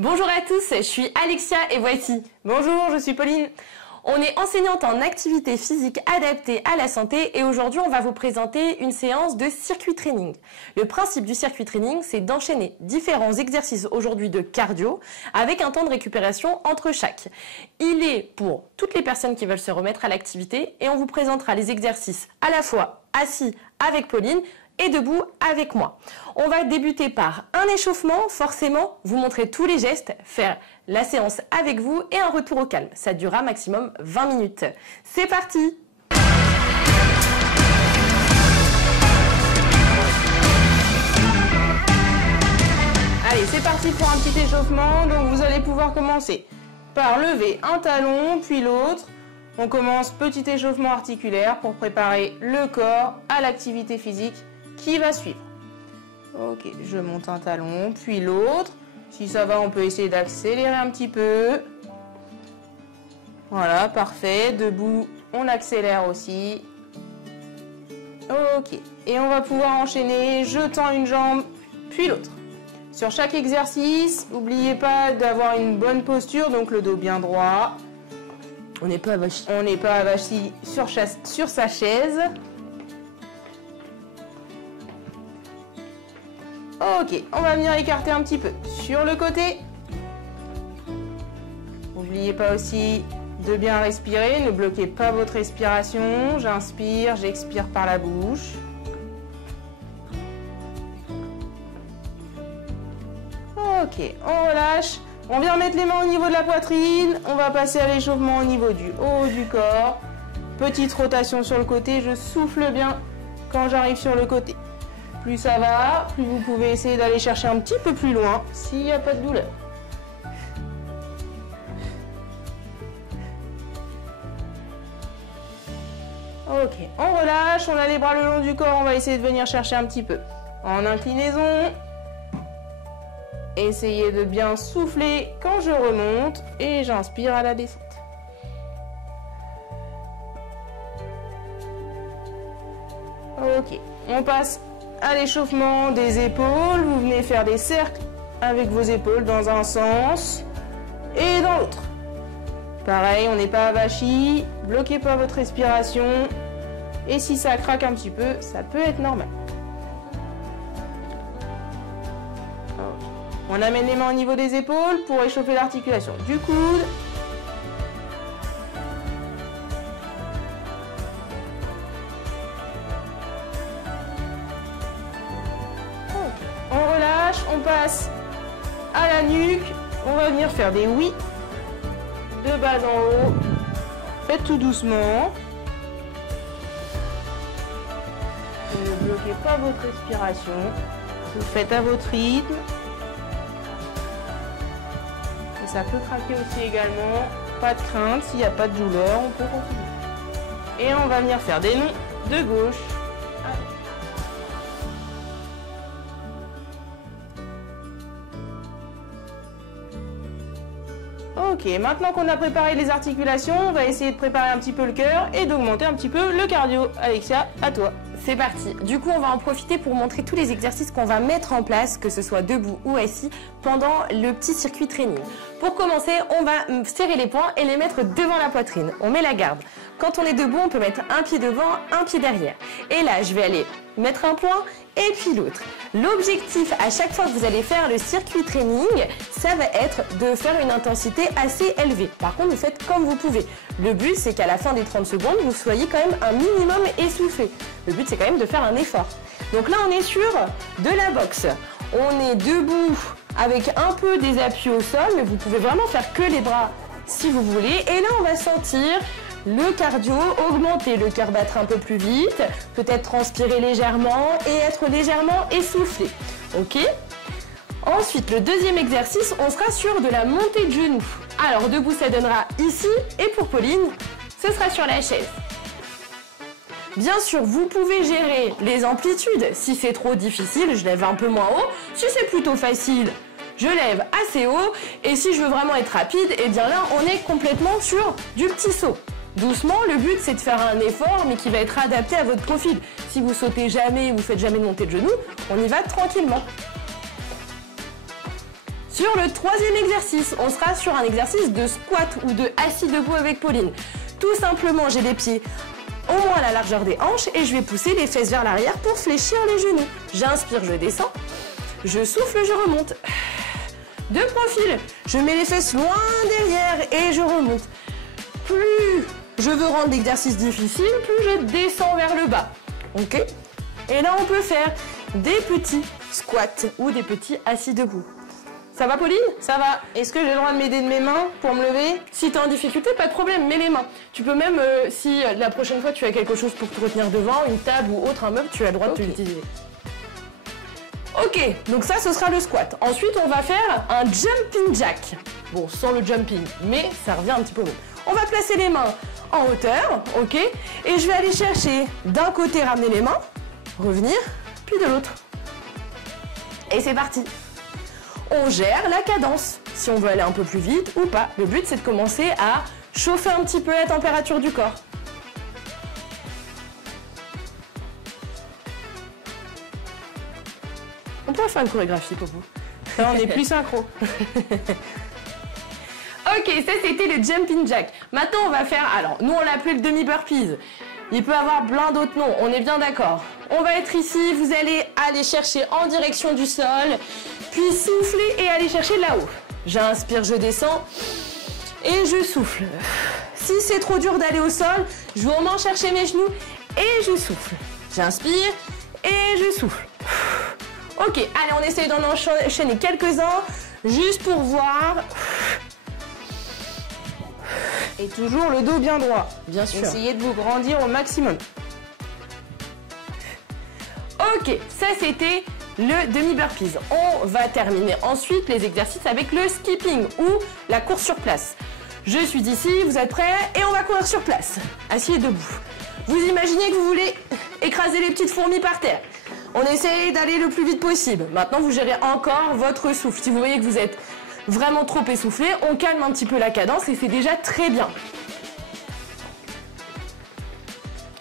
Bonjour à tous, je suis Alexia et voici. Bonjour, je suis Pauline. On est enseignante en activité physique adaptée à la santé et aujourd'hui on va vous présenter une séance de circuit training. Le principe du circuit training, c'est d'enchaîner différents exercices aujourd'hui de cardio avec un temps de récupération entre chaque. Il est pour toutes les personnes qui veulent se remettre à l'activité et on vous présentera les exercices à la fois assis avec Pauline et debout avec moi. On va débuter par un échauffement, forcément, vous montrer tous les gestes, faire la séance avec vous et un retour au calme. Ça durera maximum 20 minutes. C'est parti! Allez, c'est parti pour un petit échauffement. Donc vous allez pouvoir commencer par lever un talon, puis l'autre. On commence petit échauffement articulaire pour préparer le corps à l'activité physique qui va suivre. Ok, je monte un talon, puis l'autre. Si ça va, on peut essayer d'accélérer un petit peu. Voilà, parfait. Debout, on accélère aussi. Ok, et on va pouvoir enchaîner, je tends une jambe, puis l'autre. Sur chaque exercice, n'oubliez pas d'avoir une bonne posture, donc le dos bien droit. On n'est pas avachi. On n'est pas avachi sur sa chaise. Ok, on va venir écarter un petit peu sur le côté. N'oubliez pas aussi de bien respirer, ne bloquez pas votre respiration. J'inspire, j'expire par la bouche. Ok, on relâche. On vient mettre les mains au niveau de la poitrine. On va passer à l'échauffement au niveau du haut du corps. Petite rotation sur le côté, je souffle bien quand j'arrive sur le côté. Plus ça va, plus vous pouvez essayer d'aller chercher un petit peu plus loin s'il n'y a pas de douleur. Ok, on relâche, on a les bras le long du corps, on va essayer de venir chercher un petit peu. En inclinaison, essayez de bien souffler quand je remonte et j'inspire à la descente. Ok, on passe à l'échauffement des épaules. Vous venez faire des cercles avec vos épaules dans un sens et dans l'autre. Pareil, on n'est pas avachi, bloquez pas votre respiration et si ça craque un petit peu, ça peut être normal. On amène les mains au niveau des épaules pour échauffer l'articulation du coude. On relâche, on passe à la nuque. On va venir faire des oui de bas en haut. Faites tout doucement. Ne bloquez pas votre respiration. Vous faites à votre rythme. Et ça peut craquer aussi également. Pas de crainte, s'il n'y a pas de douleur, on peut continuer. Et on va venir faire des noms de gauche. Ok, maintenant qu'on a préparé les articulations, on va essayer de préparer un petit peu le cœur et d'augmenter un petit peu le cardio. Alexia, à toi. C'est parti. Du coup, on va en profiter pour montrer tous les exercices qu'on va mettre en place, que ce soit debout ou assis, pendant le petit circuit training. Pour commencer, on va serrer les poings et les mettre devant la poitrine. On met la garde. Quand on est debout, on peut mettre un pied devant, un pied derrière. Et là, je vais aller mettre un point et puis l'autre. L'objectif à chaque fois que vous allez faire le circuit training, ça va être de faire une intensité assez élevée. Par contre, vous faites comme vous pouvez. Le but, c'est qu'à la fin des 30 secondes, vous soyez quand même un minimum essoufflé. Le but, c'est quand même de faire un effort. Donc là, on est sur de la boxe. On est debout avec un peu des appuis au sol, mais vous pouvez vraiment faire que les bras si vous voulez. Et là, on va sentir le cardio, augmenter le cœur battre un peu plus vite, peut-être transpirer légèrement et être légèrement essoufflé. Ok ? Ensuite, le deuxième exercice, on sera sur de la montée de genoux. Alors, debout, ça donnera ici et pour Pauline, ce sera sur la chaise. Bien sûr, vous pouvez gérer les amplitudes. Si c'est trop difficile, je lève un peu moins haut. Si c'est plutôt facile, je lève assez haut. Et si je veux vraiment être rapide, eh bien là, on est complètement sur du petit saut. Doucement, le but c'est de faire un effort mais qui va être adapté à votre profil. Si vous sautez jamais, vous faites jamais de montée de genoux, on y va tranquillement. Sur le troisième exercice, on sera sur un exercice de squat ou de assis debout avec Pauline. Tout simplement, j'ai les pieds au moins à la largeur des hanches et je vais pousser les fesses vers l'arrière pour fléchir les genoux. J'inspire, je descends. Je souffle, je remonte. De profil, je mets les fesses loin derrière et je remonte. Plus je veux rendre l'exercice difficile, plus je descends vers le bas. Ok? Et là, on peut faire des petits squats ou des petits assis debout. Ça va, Pauline? Ça va. Est-ce que j'ai le droit de m'aider de mes mains pour me lever? Si tu es en difficulté, pas de problème, mets les mains. Tu peux même, si la prochaine fois tu as quelque chose pour te retenir devant, une table ou autre, un meuble, tu as le droit de l'utiliser. Ok, donc ça, ce sera le squat. Ensuite, on va faire un jumping jack. Bon, sans le jumping, mais ça revient un petit peu mieux. On va placer les mains en hauteur, ok? Et je vais aller chercher d'un côté, ramener les mains, revenir, puis de l'autre. Et c'est parti. On gère la cadence, si on veut aller un peu plus vite ou pas. Le but, c'est de commencer à chauffer un petit peu la température du corps. On pourrait faire une chorégraphie pour vous. Là, on est plus synchro. Ok, ça c'était le jumping jack. Maintenant, on va faire, alors, nous on l'appelait le demi-burpees. Il peut avoir plein d'autres noms, on est bien d'accord. On va être ici, vous allez aller chercher en direction du sol, puis souffler et aller chercher là-haut. J'inspire, je descends et je souffle. Si c'est trop dur d'aller au sol, je vais au moins chercher mes genoux et je souffle. J'inspire et je souffle. Ok, allez, on essaye d'en enchaîner quelques-uns, juste pour voir. Et toujours le dos bien droit. Bien sûr. Essayez de vous grandir au maximum. Ok, ça c'était le demi-burpees. On va terminer ensuite les exercices avec le skipping ou la course sur place. Je suis ici, vous êtes prêts et on va courir sur place. Assis et debout. Vous imaginez que vous voulez écraser les petites fourmis par terre. On essaye d'aller le plus vite possible. Maintenant, vous gérez encore votre souffle. Si vous voyez que vous êtes vraiment trop essoufflé, on calme un petit peu la cadence et c'est déjà très bien.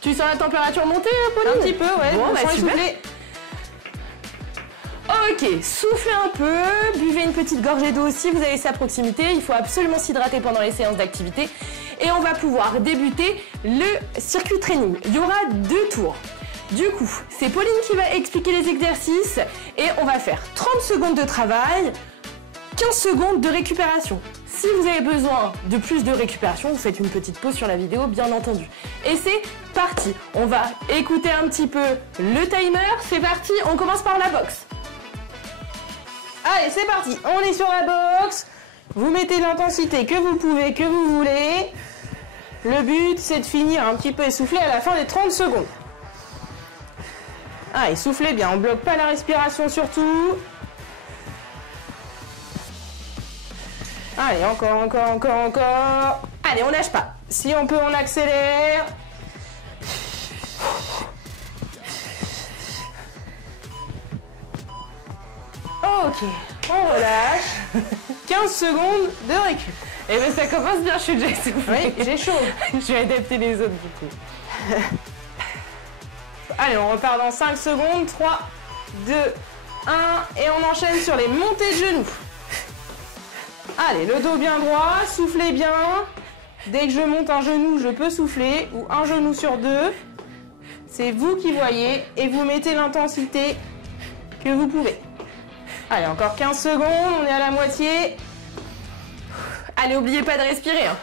Tu sens la température monter, Pauline? Un petit peu, ouais. Bon, bah, super. Ok, soufflez un peu, buvez une petite gorgée d'eau si vous avez ça à proximité. Il faut absolument s'hydrater pendant les séances d'activité. Et on va pouvoir débuter le circuit training. Il y aura 2 tours. Du coup, c'est Pauline qui va expliquer les exercices et on va faire 30 secondes de travail, 15 secondes de récupération. Si vous avez besoin de plus de récupération, vous faites une petite pause sur la vidéo, bien entendu. Et c'est parti. On va écouter un petit peu le timer. C'est parti, on commence par la boxe. Allez, c'est parti. On est sur la boxe. Vous mettez l'intensité que vous pouvez, que vous voulez. Le but, c'est de finir un petit peu essoufflé à la fin des 30 secondes. Allez, soufflez bien. On ne bloque pas la respiration surtout. Allez, encore. Allez, on lâche pas. Si on peut, on accélère. Ok, on relâche. 15 secondes de récup. Eh bien, ça commence bien, je suis déjà essoufflée. Oui, j'ai chaud. Je vais adapter les autres du coup. Allez, on repart dans 5 secondes. 3, 2, 1. Et on enchaîne sur les montées de genoux. Allez, le dos bien droit, soufflez bien. Dès que je monte un genou, je peux souffler, ou un genou sur 2. C'est vous qui voyez et vous mettez l'intensité que vous pouvez. Allez, encore 15 secondes, on est à la moitié. Allez, n'oubliez pas de respirer. Hein.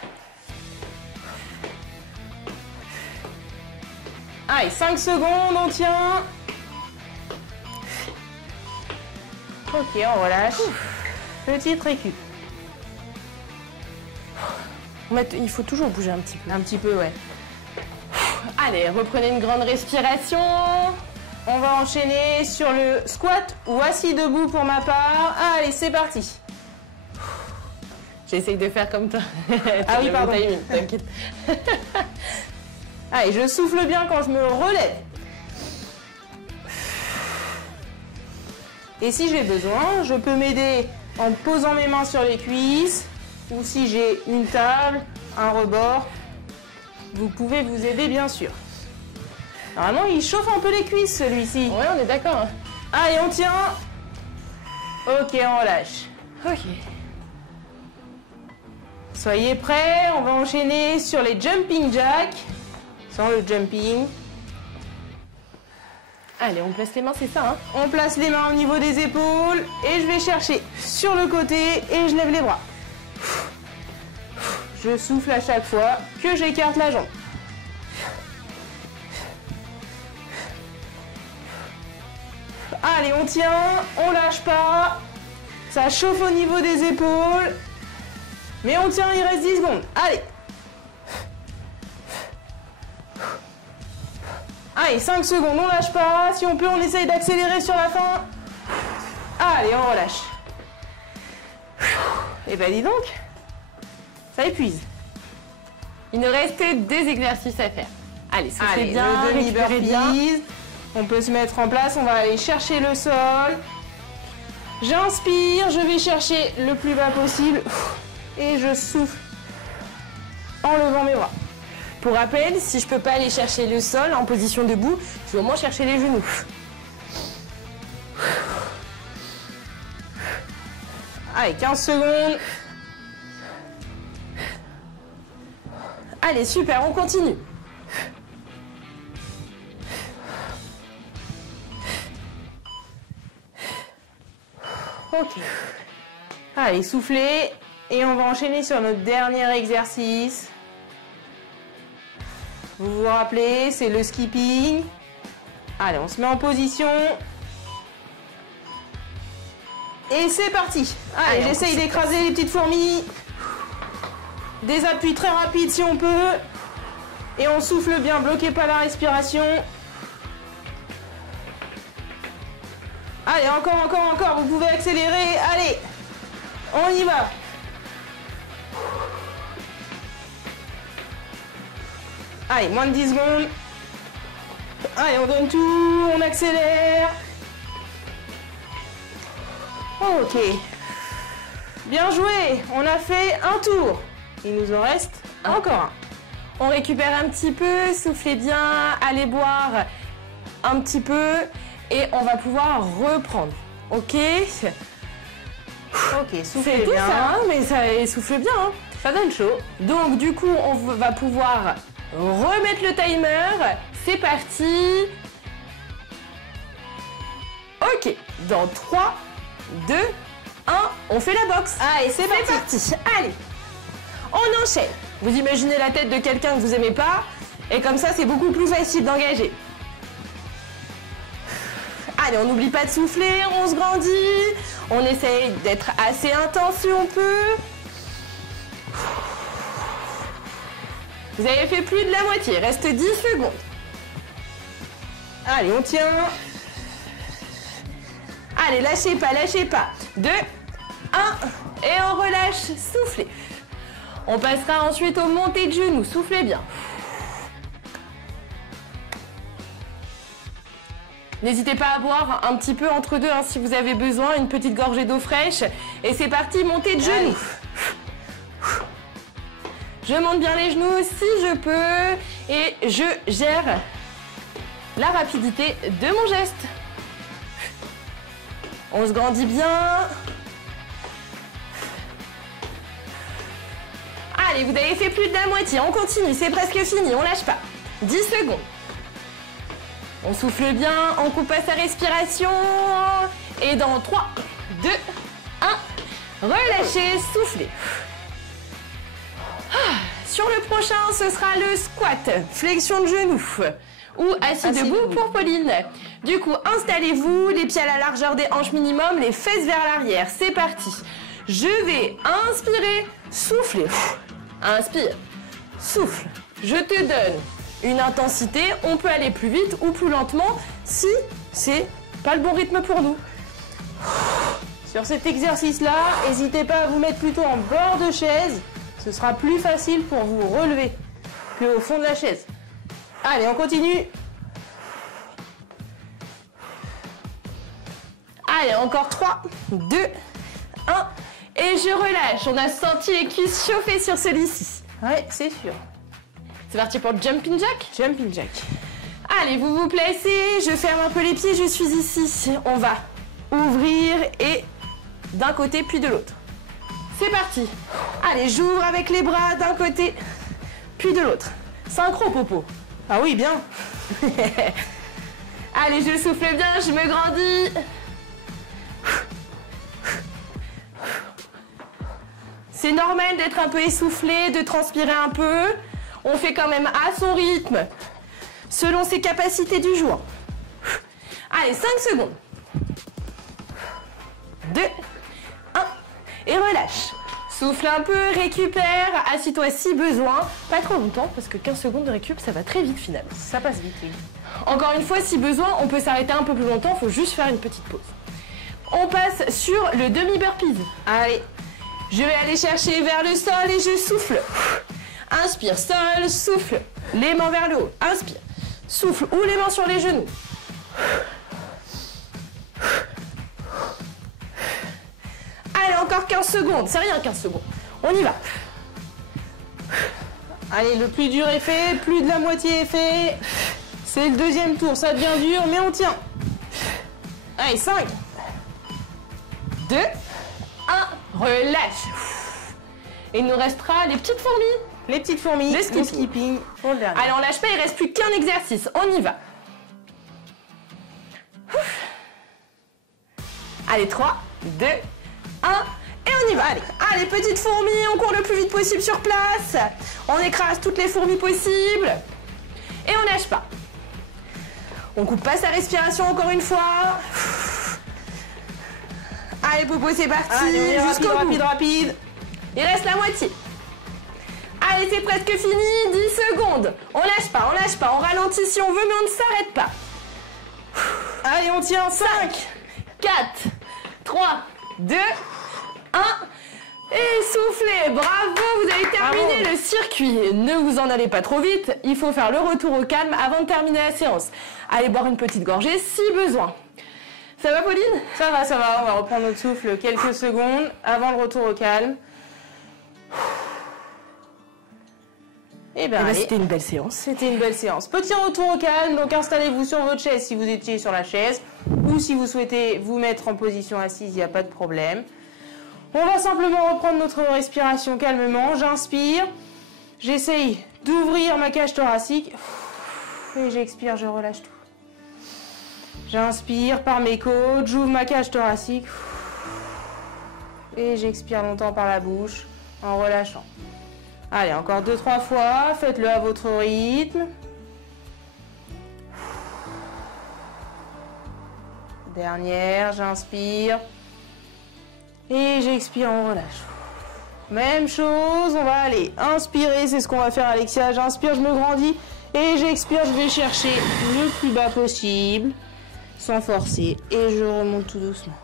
Allez, 5 secondes, on tient. Ok, on relâche. Petite récup. Il faut toujours bouger un petit peu. Un petit peu, ouais. Allez, reprenez une grande respiration. On va enchaîner sur le squat ou assis debout pour ma part. Allez, c'est parti. J'essaye de faire comme toi. Ah oui, pardon. T'inquiète. Allez, je souffle bien quand je me relève. Et si j'ai besoin, je peux m'aider en posant mes mains sur les cuisses. Ou si j'ai une table, un rebord, vous pouvez vous aider bien sûr. Normalement, il chauffe un peu les cuisses celui-ci. Ouais, on est d'accord. Hein. Allez, on tient. Ok, on relâche. Ok. Soyez prêts, on va enchaîner sur les jumping jacks. Sans le jumping. Allez, on place les mains, c'est ça, hein? On place les mains au niveau des épaules et je vais chercher sur le côté et je lève les bras. Je souffle à chaque fois que j'écarte la jambe. Allez, on tient, on lâche pas. Ça chauffe au niveau des épaules. Mais on tient, il reste 10 secondes. Allez. Allez, 5 secondes, on lâche pas. Si on peut, on essaye d'accélérer sur la fin. Allez, on relâche. Et ben dis donc, ça épuise. Il nous reste des exercices à faire. Allez, soufflez Allez, bien, le récupérez bien. demi-burpees. On peut se mettre en place, on va aller chercher le sol. J'inspire, je vais chercher le plus bas possible. Et je souffle en levant mes bras. Pour rappel, si je peux pas aller chercher le sol en position debout, je vais au moins chercher les genoux. Allez, 15 secondes. Allez, super, on continue. Ok. Allez, soufflez. Et on va enchaîner sur notre dernier exercice. Vous vous rappelez, c'est le skipping. Allez, on se met en position. Et c'est parti. Allez, j'essaye d'écraser les petites fourmis. Des appuis très rapides si on peut. Et on souffle bien, bloquez pas la respiration. Allez, encore, vous pouvez accélérer. Allez, on y va. Allez, moins de 10 secondes. Allez, on donne tout, on accélère. Ok. Bien joué, on a fait un tour. Il nous en reste encore un. On récupère un petit peu, soufflez bien, allez boire un petit peu et on va pouvoir reprendre. Ok? Ok, soufflez C'est tout bien. ça, hein, mais ça souffle bien. Hein. Ça donne chaud. Donc du coup, on va pouvoir remettre le timer. C'est parti. Ok, dans 3, 2, 1, on fait la boxe. Allez, c'est parti. parti. Allez, on enchaîne. Vous imaginez la tête de quelqu'un que vous aimez pas, et comme ça, c'est beaucoup plus facile d'engager. Allez, on n'oublie pas de souffler, on se grandit, on essaye d'être assez intense si on peut. Vous avez fait plus de la moitié, reste 10 secondes. Allez, on tient. Allez, lâchez pas, lâchez pas. 2, 1, et on relâche, soufflez. On passera ensuite aux montées de genoux, soufflez bien. N'hésitez pas à boire un petit peu entre deux hein, si vous avez besoin, une petite gorgée d'eau fraîche. Et c'est parti, montée de genoux. Je monte bien les genoux si je peux et je gère la rapidité de mon geste. On se grandit bien. Allez, vous avez fait plus de la moitié, on continue, c'est presque fini, on lâche pas. 10 secondes. On souffle bien, on coupe à sa respiration. Et dans 3, 2, 1, relâchez, soufflez. Sur le prochain, ce sera le squat, flexion de genoux ou assis debout pour Pauline. Du coup, installez-vous, les pieds à la largeur des hanches minimum, les fesses vers l'arrière. C'est parti. Je vais inspirer, souffler. Inspire, souffle. Je te donne une intensité. On peut aller plus vite ou plus lentement si c'est pas le bon rythme pour nous. Sur cet exercice-là, n'hésitez pas à vous mettre plutôt en bord de chaise. Ce sera plus facile pour vous relever qu'au fond de la chaise. Allez, on continue. Allez, encore 3, 2, 1. Et je relâche. On a senti les cuisses chauffer sur celui-ci. Ouais, c'est sûr. C'est parti pour le jumping jack. Jumping jack. Allez, vous vous placez. Je ferme un peu les pieds. Je suis ici. On va ouvrir et d'un côté puis de l'autre. C'est parti. Allez, j'ouvre avec les bras d'un côté puis de l'autre. Synchro, Popo. Ah oui, bien. Allez, je souffle bien, je me grandis. C'est normal d'être un peu essoufflé, de transpirer un peu. On fait quand même à son rythme, selon ses capacités du jour. Allez, 5 secondes. 2, 1, et relâche. Souffle un peu, récupère, assis-toi si besoin. Pas trop longtemps, parce que 15 secondes de récup, ça va très vite finalement. Ça passe vite, oui. Encore une fois, si besoin, on peut s'arrêter un peu plus longtemps, il faut juste faire une petite pause. On passe sur le demi-burpees. Allez, je vais aller chercher vers le sol et je souffle. Inspire, sol, souffle. Les mains vers le haut, inspire. Souffle ou les mains sur les genoux. Allez, encore 15 secondes, c'est rien 15 secondes. On y va. Allez, le plus dur est fait, plus de la moitié est fait. C'est le deuxième tour, ça devient dur, mais on tient. Allez, 5, 2, 1, relâche. Et il nous restera les petites fourmis. Les petites fourmis, Le le skipping pour le dernier. Allez, on lâche pas, il reste plus qu'un exercice. On y va. Allez, 3, 2, 1, et on y va. Allez, petites fourmis, on court le plus vite possible sur place. On écrase toutes les fourmis possibles. Et on lâche pas. On coupe pas sa respiration encore une fois. Allez, Popo, c'est parti. Jusqu'au bout. Rapide. Il reste la moitié. Allez, c'est presque fini. 10 secondes. On lâche pas, on ralentit si on veut, mais on ne s'arrête pas. Allez, on tient. 5, 4, 3, 2, 1. Et soufflez. Bravo, vous avez terminé le circuit. Ne vous en allez pas trop vite. Il faut faire le retour au calme avant de terminer la séance. Allez boire une petite gorgée si besoin. Ça va, Pauline? Ça va, ça va. On va reprendre notre souffle quelques secondes avant le retour au calme. Et bien, c'était une belle séance. C'était une belle séance. Petit retour au calme, donc installez-vous sur votre chaise si vous étiez sur la chaise, ou si vous souhaitez vous mettre en position assise, il n'y a pas de problème. On va simplement reprendre notre respiration calmement. J'inspire, j'essaye d'ouvrir ma cage thoracique, et j'expire, je relâche tout. J'inspire par mes côtes, j'ouvre ma cage thoracique, et j'expire longtemps par la bouche, en relâchant. Allez, encore 2-3 fois, faites-le à votre rythme. Dernière, j'inspire. Et j'expire, on relâche. Même chose, on va aller inspirer, c'est ce qu'on va faire Alexia. J'inspire, je me grandis. Et j'expire, je vais chercher le plus bas possible, sans forcer. Et je remonte tout doucement.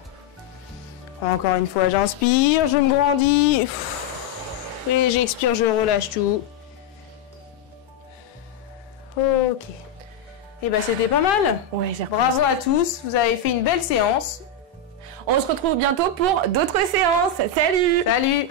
Encore une fois, j'inspire, je me grandis. Et j'expire, je relâche tout. Ok. Et ben c'était pas mal. Ouais, j'ai Bravo à tous, vous avez fait une belle séance. On se retrouve bientôt pour d'autres séances. Salut! Salut!